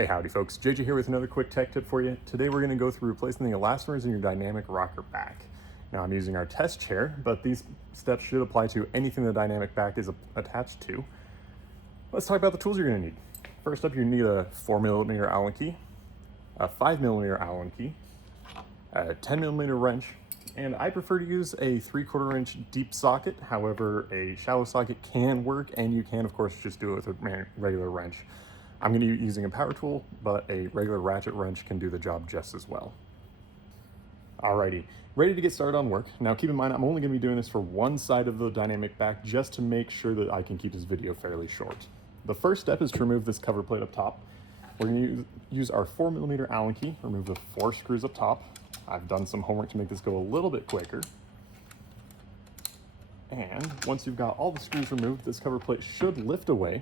Hey, howdy folks, JJ here with another quick tech tip for you. Today we're going to go through replacing the elastomers in your dynamic rocker back. Now I'm using our test chair, but these steps should apply to anything the dynamic back is attached to. Let's talk about the tools you're going to need. First up, you need a 4mm Allen key, a 5mm Allen key, a 10mm wrench, and I prefer to use a 3/4 inch deep socket. However, a shallow socket can work, and you can of course just do it with a regular wrench. I'm going to be using a power tool, but a regular ratchet wrench can do the job just as well. Alrighty, ready to get started on work. Now keep in mind, I'm only going to be doing this for one side of the dynamic back just to make sure that I can keep this video fairly short. The first step is to remove this cover plate up top. We're going to use our 4mm Allen key, remove the 4 screws up top. I've done some homework to make this go a little bit quicker. And once you've got all the screws removed, this cover plate should lift away.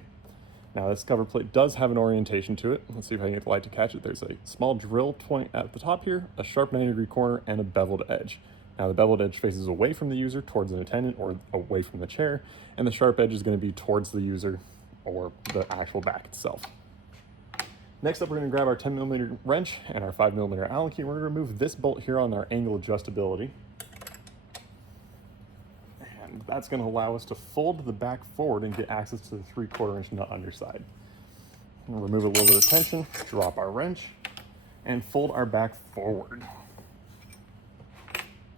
Now this cover plate does have an orientation to it. Let's see if I can get the light to catch it. There's a small drill point at the top here, a sharp 90-degree corner, and a beveled edge. Now the beveled edge faces away from the user towards an attendant or away from the chair, and the sharp edge is going to be towards the user or the actual back itself. Next up, we're going to grab our 10mm wrench and our 5mm Allen key. We're going to remove this bolt here on our angle adjustability. And that's going to allow us to fold the back forward and get access to the 3/4 inch nut underside. We'll remove a little bit of tension, drop our wrench, and fold our back forward.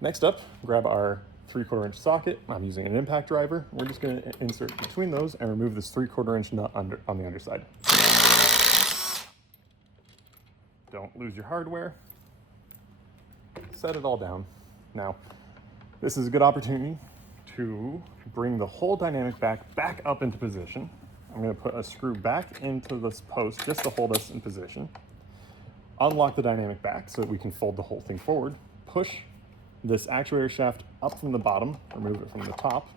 Next up, grab our 3/4 inch socket. I'm using an impact driver. We're just going to insert between those and remove this 3/4 inch nut on the underside. Don't lose your hardware. Set it all down. Now, this is a good opportunity to bring the whole dynamic back up into position. I'm going to put a screw back into this post just to hold us in position. Unlock the dynamic back so that we can fold the whole thing forward. Push this actuator shaft up from the bottom, remove it from the top,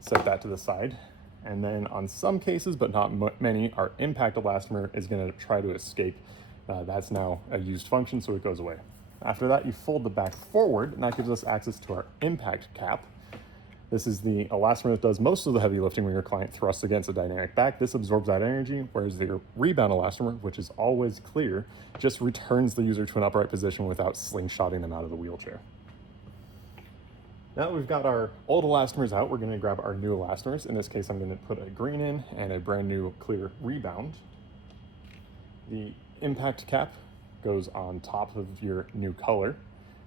set that to the side. And then on some cases, but not many, our impact elastomer is going to try to escape. That's now a used function, so it goes away. After that, you fold the back forward, and that gives us access to our impact cap. This is the elastomer that does most of the heavy lifting when your client thrusts against a dynamic back. This absorbs that energy, whereas the rebound elastomer, which is always clear, just returns the user to an upright position without slingshotting them out of the wheelchair. Now that we've got our old elastomers out, we're going to grab our new elastomers. In this case, I'm going to put a green in and a brand new clear rebound. The impact cap goes on top of your new color,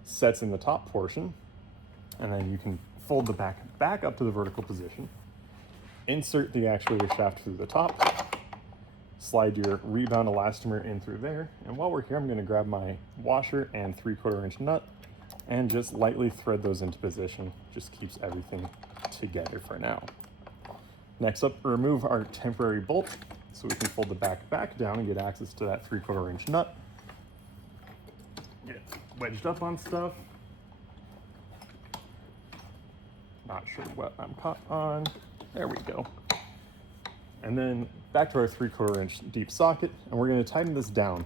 sets in the top portion, and then you can fold the back up to the vertical position, insert the actuator shaft through the top, slide your rebound elastomer in through there, and while we're here, I'm going to grab my washer and 3/4 inch nut and just lightly thread those into position. Just keeps everything together for now. Next up, remove our temporary bolt so we can fold the back down and get access to that 3/4 inch nut. Get wedged up on stuff. Not sure what I'm caught on. There we go. And then back to our 3/4 inch deep socket, and we're going to tighten this down.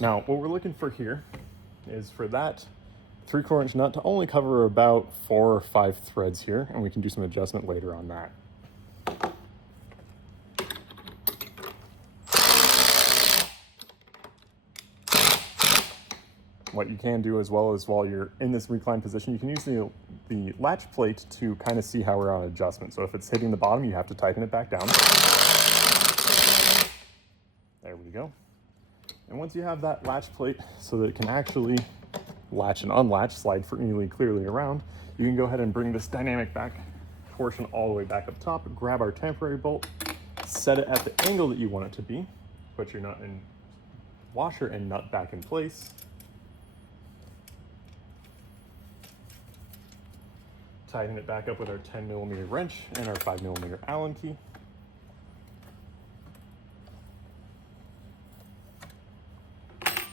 Now, what we're looking for here is for that 3/4 inch nut to only cover about 4 or 5 threads here, and we can do some adjustment later on that. What you can do as well is while you're in this reclined position, you can use the latch plate to kind of see how we're on adjustment. So if it's hitting the bottom, you have to tighten it back down. There we go. And once you have that latch plate so that it can actually latch and unlatch, slide freely, clearly around, you can go ahead and bring this dynamic back portion all the way back up top, grab our temporary bolt, set it at the angle that you want it to be, put your nut and washer and nut back in place. Tighten it back up with our 10mm wrench and our 5mm Allen key.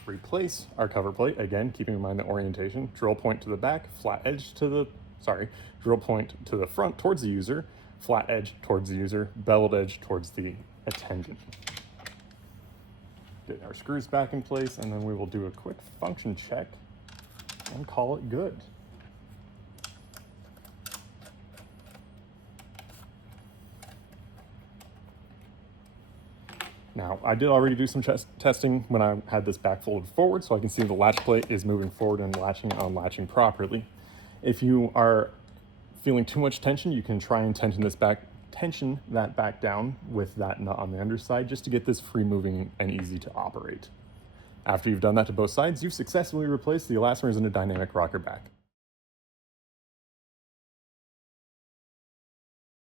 Replace our cover plate, again, keeping in mind the orientation. Drill point to the back, drill point to the front towards the user, flat edge towards the user, beveled edge towards the attendant. Get our screws back in place, and then we will do a quick function check and call it good. Now, I did already do some testing when I had this back folded forward, so I can see the latch plate is moving forward and latching and unlatching properly. If you are feeling too much tension, you can try and tension that back down with that nut on the underside just to get this free moving and easy to operate. After you've done that to both sides, you've successfully replaced the elastomers in a dynamic rocker back.